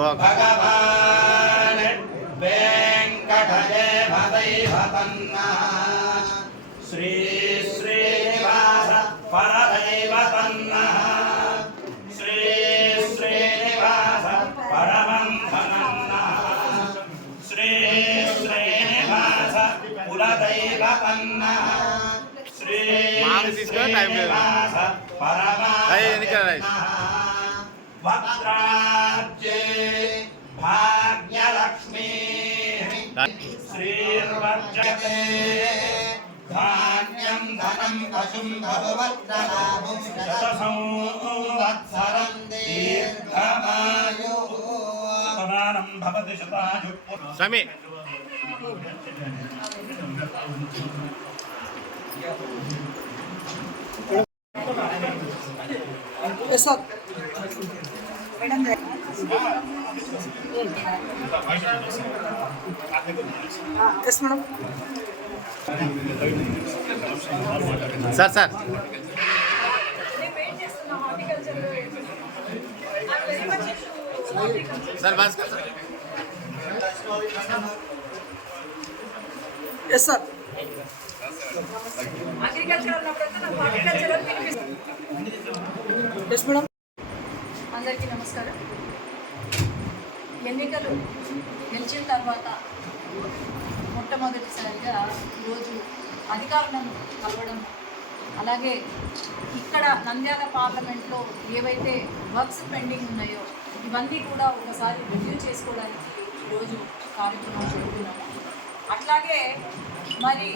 భగవాన్ వెంకటదేవదైవతన్నః. శ్రీ శ్రీనివాస పరదైవతన్నః. శ్రీ శ్రీనివాస పరమంధనన్నః శ్రీ శ్రీనివాస కులదైవతన్నః. శ్రీ. శ్రీనివాస అయ్యి, ఎన్నికల धान्यं धनं पशुं भगवत्रलाभं वत्सरं दीर्घमायुः भवति शतायुः समी Besok. Besok. Yes madam sir sir. Sir Bhaskar sir. Yes sir yes madam అందరికీ నమస్కారం. ఎన్నికలు వచ్చిన తర్వాత మొట్టమొదటిసారిగా ఈరోజు అధికారులను కలవడం అలాగే ఇక్కడ నంద్యాల పార్లమెంట్లో ఏవైతే వర్క్స్ పెండింగ్ ఉన్నాయో ఇవన్నీ కూడా ఒకసారి రివ్యూ చేసుకోవడానికి ఈరోజు కార్యక్రమం జరుగుతున్నాము అట్లాగే మరి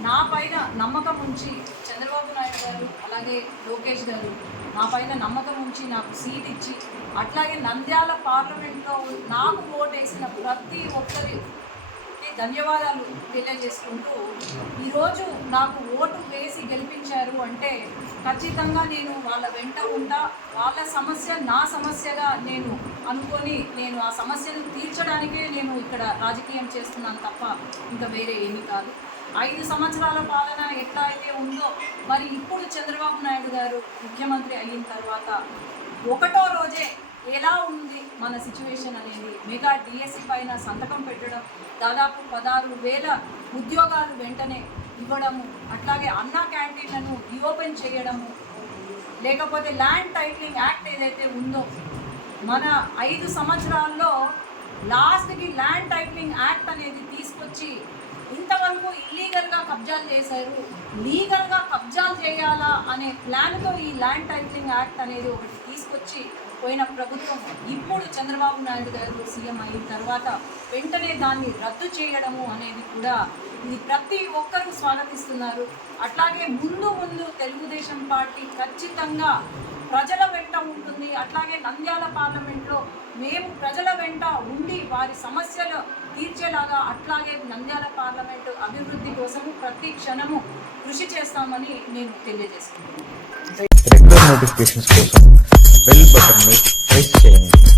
నా పైన నమ్మకం ఉంచి చంద్రబాబు నాయుడు గారు అలాగే లోకేష్ గారు నా పైన నమ్మకం ఉంచి నాకు సీట్ ఇచ్చి అట్లాగే నంద్యాల పార్లమెంట్లో నాకు ఓటేసిన ప్రతి ఒక్కరికి ధన్యవాదాలు తెలియజేసుకుంటూ ఈరోజు నాకు ఓటు వేసి గెలిపించారు అంటే ఖచ్చితంగా నేను వాళ్ళ వెంట ఉంటా వాళ్ళ సమస్య నా సమస్యగా నేను అనుకొని నేను ఆ సమస్యను తీర్చడానికే నేను ఇక్కడ రాజకీయం చేస్తున్నాను తప్ప ఇంకా వేరే ఏమీ కాదు. ఐదు సంవత్సరాల పాలన ఎట్లా అయితే ఉందో మరి ఇప్పుడు చంద్రబాబు నాయుడు గారు ముఖ్యమంత్రి అయిన తర్వాత ఒకటో రోజే ఎలా ఉంది మన సిచ్యువేషన్ అనేది? మెగా డిఎస్సి పైన సంతకం పెట్టడం దాదాపు పదహారు వేల ఉద్యోగాలు వెంటనే ఇవ్వడము అట్లాగే అన్నా క్యాంటీన్లను రీఓపెన్ చేయడము లేకపోతే ల్యాండ్ టైటిలింగ్ యాక్ట్ ఏదైతే ఉందో మన ఐదు సంవత్సరాల్లో లాస్ట్కి ల్యాండ్ టైటిలింగ్ యాక్ట్ అనేది తీసుకొచ్చి ఇంతవరకు ఇల్లీగల్గా కబ్జాలు చేశారు. లీగల్గా కబ్జాలు చేయాలా అనే ప్లాన్తో ఈ ల్యాండ్ టైటిలింగ్ యాక్ట్ అనేది ఒకటి తీసుకొచ్చి పోయిన ప్రభుత్వం ఇప్పుడు చంద్రబాబు నాయుడు గారు సీఎం అయిన తర్వాత వెంటనే దాన్ని రద్దు చేయడము అనేది కూడా ఇది ప్రతి ఒక్కరూ స్వాగతిస్తున్నారు. అట్లాగే ముందు ముందు తెలుగుదేశం పార్టీ ఖచ్చితంగా ప్రజల వెంట ఉంటుంది. అట్లాగే నంద్యాల పార్లమెంట్లో మేము ప్రజల వెంట ఉండి వారి సమస్యలు తీర్చేలాగా అట్లాగే నంద్యాల పార్లమెంటు అభివృద్ధి కోసము ప్రతి క్షణము కృషి చేస్తామని నేను తెలియజేస్తున్నాను. రెగ్యులర్ నోటిఫికేషన్స్ కోసం బెల్ బటన్ ప్రెస్ చేయండి.